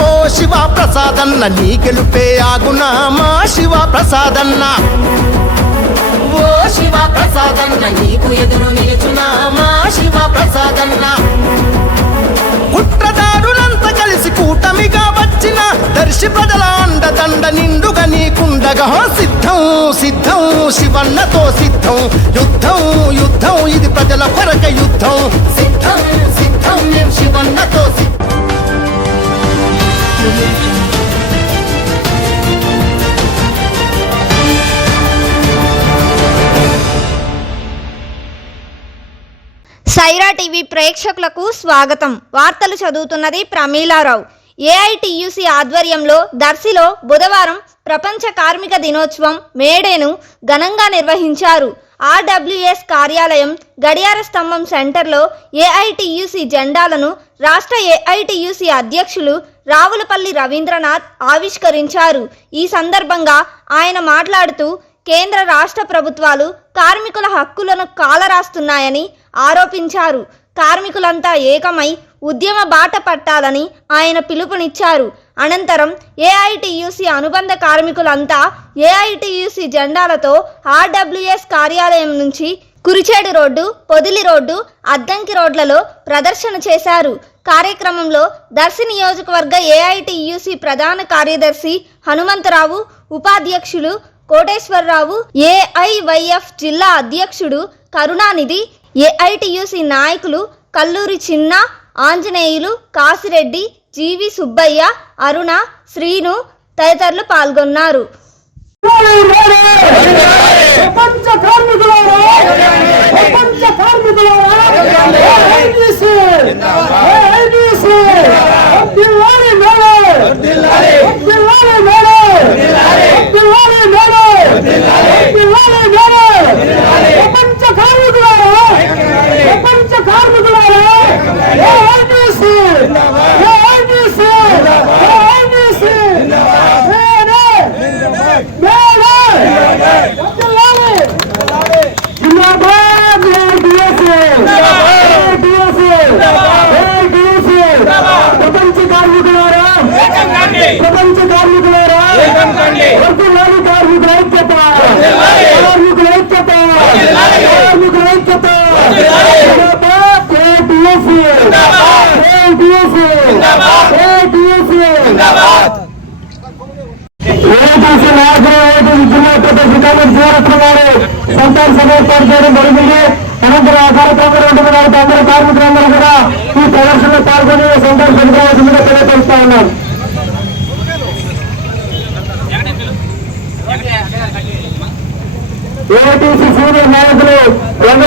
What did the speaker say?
ఓ శివ ప్రసాదన్న నీ గెలుపే ఆగునా మా శివ ప్రసాదన్న ఓ శివ ప్రసాదన్న నీకు ఎదురు నిలుచునా మా శివ ప్రసాదన్న కుట్రదారులంత కలిసి కూటమిగా వచ్చిన దర్శి ప్రజల అండదండ నిండుగా నీకుండగా సిద్ధం సిద్ధం శివన్నతో సిద్ధం యుద్ధం యుద్ధం ఇది ప్రజల కొరక యుద్ధం సిద్ధం సిద్ధం మేము శివన్నతో సిద్ధం. సైరా టీవీ ప్రేక్షకులకు స్వాగతం. వార్తలు చదువుతున్నది ప్రమీలారావు. ఏఐటియుసి ఆధ్వర్యంలో దర్శిలో బుధవారం ప్రపంచ కార్మిక దినోత్సవం మేడేను ఘనంగా నిర్వహించారు. ఆర్డబ్ల్యూఎస్ కార్యాలయం గడియార స్తంభం సెంటర్లో ఏఐటియుసి జెండాలను రాష్ట్ర ఏఐటియుసి అధ్యక్షులు రావులపల్లి రవీంద్రనాథ్ ఆవిష్కరించారు. ఈ సందర్భంగా ఆయన మాట్లాడుతూ కేంద్ర రాష్ట్ర ప్రభుత్వాలు కార్మికుల హక్కులను కాలరాస్తున్నాయని ఆరోపించారు. కార్మికులంతా ఏకమై ఉద్యమ బాట పట్టాలని ఆయన పిలుపునిచ్చారు. అనంతరం ఏఐటియుసి అనుబంధ కార్మికులంతా ఏఐటియుసి జెండాలతో ఆర్డబ్ల్యూఎస్ కార్యాలయం నుంచి కురిచేడు రోడ్డు, పొదిలి రోడ్డు, అద్దంకి రోడ్లలో ప్రదర్శన చేశారు. కార్యక్రమంలో దర్శి నియోజకవర్గ ఏఐటియుసి ప్రధాన కార్యదర్శి హనుమంతరావు, ఉపాధ్యక్షులు కోటేశ్వరరావు, ఏఐవైఎఫ్ జిల్లా అధ్యక్షుడు కరుణానిధి, ఏఐటియుసి నాయకులు కల్లూరి చిన్న, ఆంజనేయులు, కాసిరెడ్డి, జీవి సుబ్బయ్య, అరుణ, శ్రీను తదితరులు పాల్గొన్నారు. ప్రపంచ కార్మికులారా, వర్ధిల్లాలి కార్మికుల ఐక్యత, కార్మికుల ఐక్యత, కార్మికుల ఐక్యత. సంతాన సభ ఏర్పాటు చేయడం జరిగింది. అనంతరం ఆ కార్యక్రమంలో అందరూ కార్మికులందరూ కూడా ఈ ప్రదర్శనలో పాల్గొని సంతోషంగా తెలియపరుస్తా ఉన్నారు. ఏఐటిసి సీనియర్ నాయకులు